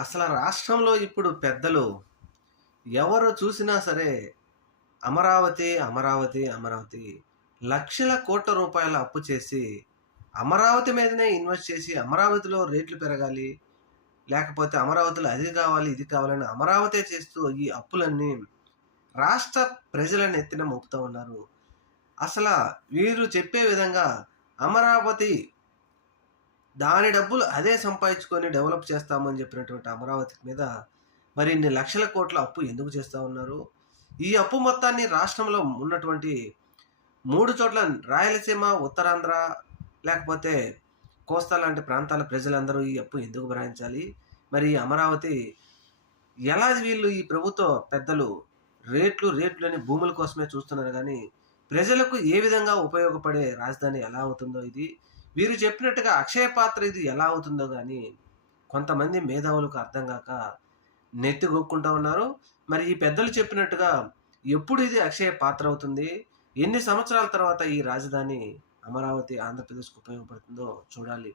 అసలు రాష్ట్రంలో ఇప్పుడు పెద్దలు ఎవరు చూసినా సరే అమరావతి, అమరావతి, అమరావతి లక్షల కోట్ల రూపాయల అప్పు చేసి అమరావతి మీదనే ఇన్వెస్ట్ చేసి అమరావతిలో రేట్లు పెరగాలి. లేకపోతే అమరావతిలో అది కావాలి, ఇది కావాలని అమరావతే చేస్తూ ఈ అప్పులన్నీ రాష్ట్ర ప్రజల నెత్తిన మోపుతా ఉన్నారు. అసల వీరు చెప్పే విధంగా అమరావతి దాని డబ్బులు అదే సంపాదించుకొని డెవలప్ చేస్తామని చెప్పినటువంటి అమరావతి మీద మరి ఇన్ని లక్షల కోట్ల అప్పు ఎందుకు చేస్తా ఉన్నారు? ఈ అప్పు మొత్తాన్ని రాష్ట్రంలో ఉన్నటువంటి 3 చోట్ల రాయలసీమ, ఉత్తరాంధ్ర లేకపోతే కోస్తా లాంటి ప్రాంతాల ప్రజలందరూ ఈ అప్పు ఎందుకు భరాయించాలి? మరి ఈ అమరావతి ఎలా వీళ్ళు ఈ ప్రభుత్వ పెద్దలు రేట్లని భూముల కోసమే చూస్తున్నారు గానీ, ప్రజలకు ఏ విధంగా ఉపయోగపడే రాజధాని ఎలా అవుతుందో ఇది, వీరు చెప్పినట్టుగా అక్షయ పాత్ర ఇది ఎలా అవుతుందో గానీ, కొంతమంది మేధావులకు అర్థం గాక నెత్తి గొక్కుంటా ఉన్నారు. మరి ఈ పెద్దలు చెప్పినట్టుగా ఎప్పుడు ఇది అక్షయ పాత్ర అవుతుంది? ఎన్ని సంవత్సరాల తర్వాత ఈ రాజధాని అమరావతి ఆంధ్రప్రదేశ్‌కు ఉపయోగపడుతుందో చూడాలి.